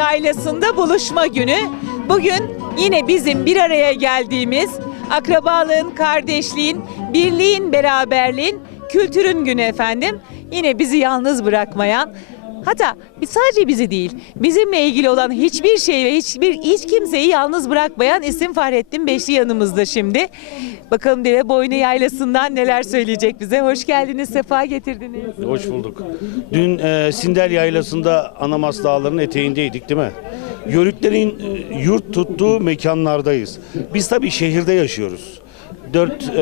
Yaylası'nda buluşma günü. Bugün yine bizim bir araya geldiğimiz akrabalığın, kardeşliğin, birliğin, beraberliğin, kültürün günü efendim. Yine bizi yalnız bırakmayan, hatta sadece bizi değil, bizimle ilgili olan hiçbir şey ve hiç kimseyi yalnız bırakmayan isim Fahrettin Beşli yanımızda şimdi. Bakalım Deveboynu Yaylası'ndan neler söyleyecek bize. Hoş geldiniz, sefa getirdiniz. Hoş bulduk. Dün Sindel Yaylası'nda Anamas Dağları'nın eteğindeydik değil mi? Yörüklerin yurt tuttuğu mekanlardayız. Biz tabii şehirde yaşıyoruz. Dört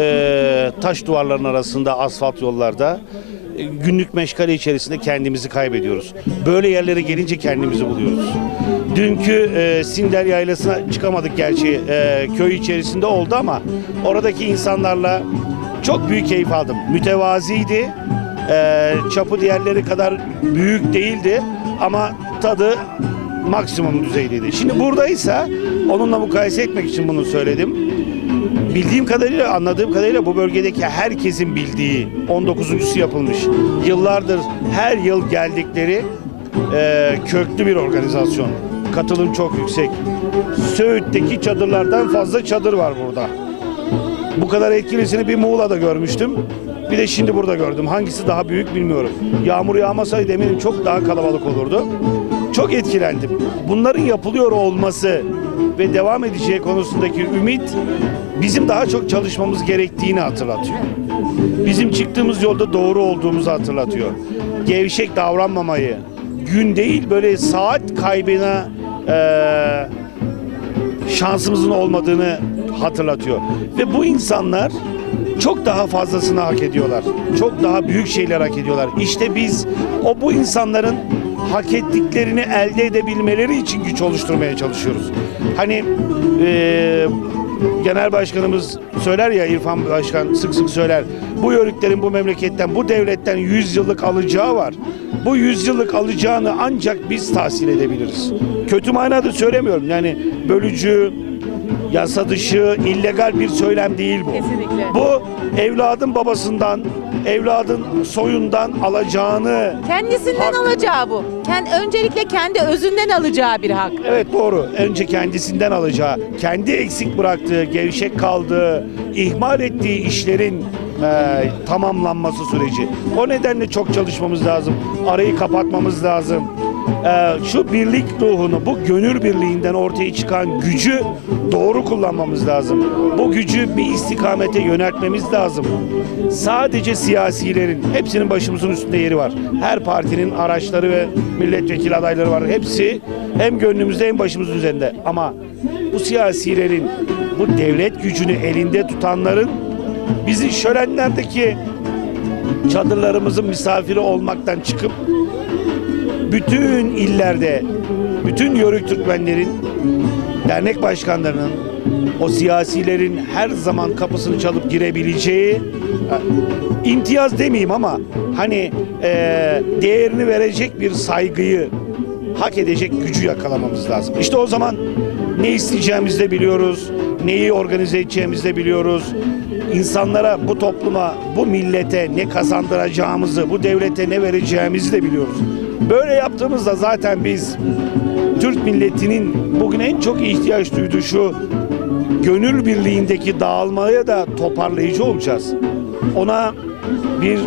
taş duvarların arasında, asfalt yollarda günlük meşgale içerisinde kendimizi kaybediyoruz. Böyle yerlere gelince kendimizi buluyoruz. Dünkü Sindel Yaylası'na çıkamadık gerçi, köy içerisinde oldu ama oradaki insanlarla çok büyük keyif aldım. Mütevaziydi, çapı diğerleri kadar büyük değildi ama tadı maksimum düzeydeydi. Şimdi buradaysa onunla mukayese etmek için bunu söyledim. Bildiğim kadarıyla, anladığım kadarıyla bu bölgedeki herkesin bildiği 19.sü yapılmış. Yıllardır her yıl geldikleri köklü bir organizasyon. Katılım çok yüksek. Söğüt'teki çadırlardan fazla çadır var burada. Bu kadar etkilisini bir Muğla'da görmüştüm. Bir de şimdi burada gördüm. Hangisi daha büyük bilmiyorum. Yağmur yağmasaydı eminim çok daha kalabalık olurdu. Çok etkilendim. Bunların yapılıyor olması ve devam edeceği konusundaki ümit bizim daha çok çalışmamız gerektiğini hatırlatıyor. Bizim çıktığımız yolda doğru olduğumuzu hatırlatıyor. Gevşek davranmamayı, gün değil böyle saat kaybına şansımızın olmadığını hatırlatıyor. Ve bu insanlar çok daha fazlasını hak ediyorlar. Çok daha büyük şeyler hak ediyorlar. İşte biz bu insanların hak ettiklerini elde edebilmeleri için güç oluşturmaya çalışıyoruz. Hani Genel Başkanımız söyler ya, İrfan Başkan sık sık söyler. Bu yörüklerin bu memleketten, bu devletten 100 yıllık alacağı var. Bu 100 yıllık alacağını ancak biz tahsil edebiliriz. Kötü manada söylemiyorum. Yani bölücü, yasa dışı, illegal bir söylem değil bu. Kesinlikle. Bu evladın babasından, evladın soyundan alacağını... Kendisinden alacağı bu. Öncelikle kendi özünden alacağı bir hak. Evet, doğru. Önce kendisinden alacağı, kendi eksik bıraktığı, gevşek kaldığı, ihmal ettiği işlerin tamamlanması süreci. O nedenle çok çalışmamız lazım. Arayı kapatmamız lazım. Şu birlik ruhunu, bu gönül birliğinden ortaya çıkan gücü doğru kullanmamız lazım. Bu gücü bir istikamete yöneltmemiz lazım. Sadece siyasilerin, hepsinin başımızın üstünde yeri var. Her partinin araçları ve milletvekili adayları var. Hepsi hem gönlümüzde hem başımızın üzerinde. Ama bu siyasilerin, bu devlet gücünü elinde tutanların bizi şölenlerdeki çadırlarımızın misafiri olmaktan çıkıp bütün illerde, bütün Yörük Türkmenlerin, dernek başkanlarının, o siyasilerin her zaman kapısını çalıp girebileceği, imtiyaz demeyeyim ama hani değerini verecek bir saygıyı hak edecek gücü yakalamamız lazım. İşte o zaman ne isteyeceğimizi de biliyoruz, neyi organize edeceğimizi de biliyoruz. İnsanlara, bu topluma, bu millete ne kazandıracağımızı, bu devlete ne vereceğimizi de biliyoruz. Böyle yaptığımızda zaten biz Türk milletinin bugün en çok ihtiyaç duyduğu şu gönül birliğindeki dağılmaya da toparlayıcı olacağız. Ona bir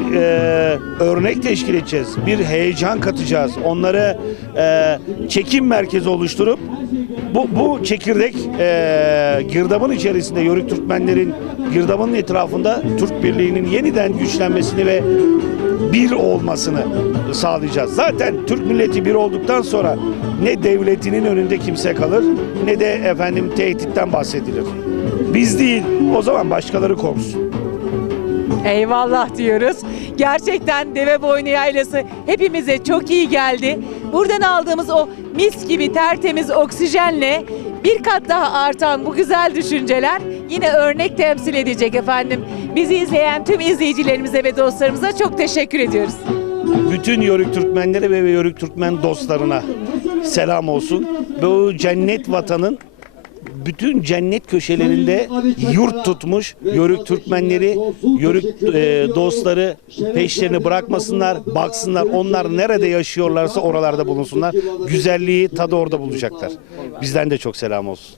örnek teşkil edeceğiz, bir heyecan katacağız. Onları çekim merkezi oluşturup bu çekirdek girdabın içerisinde, Yörük Türkmenlerin girdabının etrafında Türk birliğinin yeniden güçlenmesini ve bir olmasını sağlayacağız. Zaten Türk milleti bir olduktan sonra ne devletinin önünde kimse kalır, ne de tehditten bahsedilir. Biz değil, o zaman başkaları korksun. Eyvallah diyoruz. Gerçekten Deveboynu Yaylası hepimize çok iyi geldi. Buradan aldığımız o mis gibi tertemiz oksijenle bir kat daha artan bu güzel düşünceler yine örnek temsil edecek efendim. Bizi izleyen tüm izleyicilerimize ve dostlarımıza çok teşekkür ediyoruz. Bütün Yörük Türkmenlere ve Yörük Türkmen dostlarına selam olsun. Bu cennet vatanın bütün cennet köşelerinde yurt tutmuş Yörük Türkmenleri, Yörük dostları peşlerini bırakmasınlar, baksınlar onlar nerede yaşıyorlarsa oralarda bulunsunlar. Güzelliği, tadı orada bulacaklar. Bizden de çok selam olsun.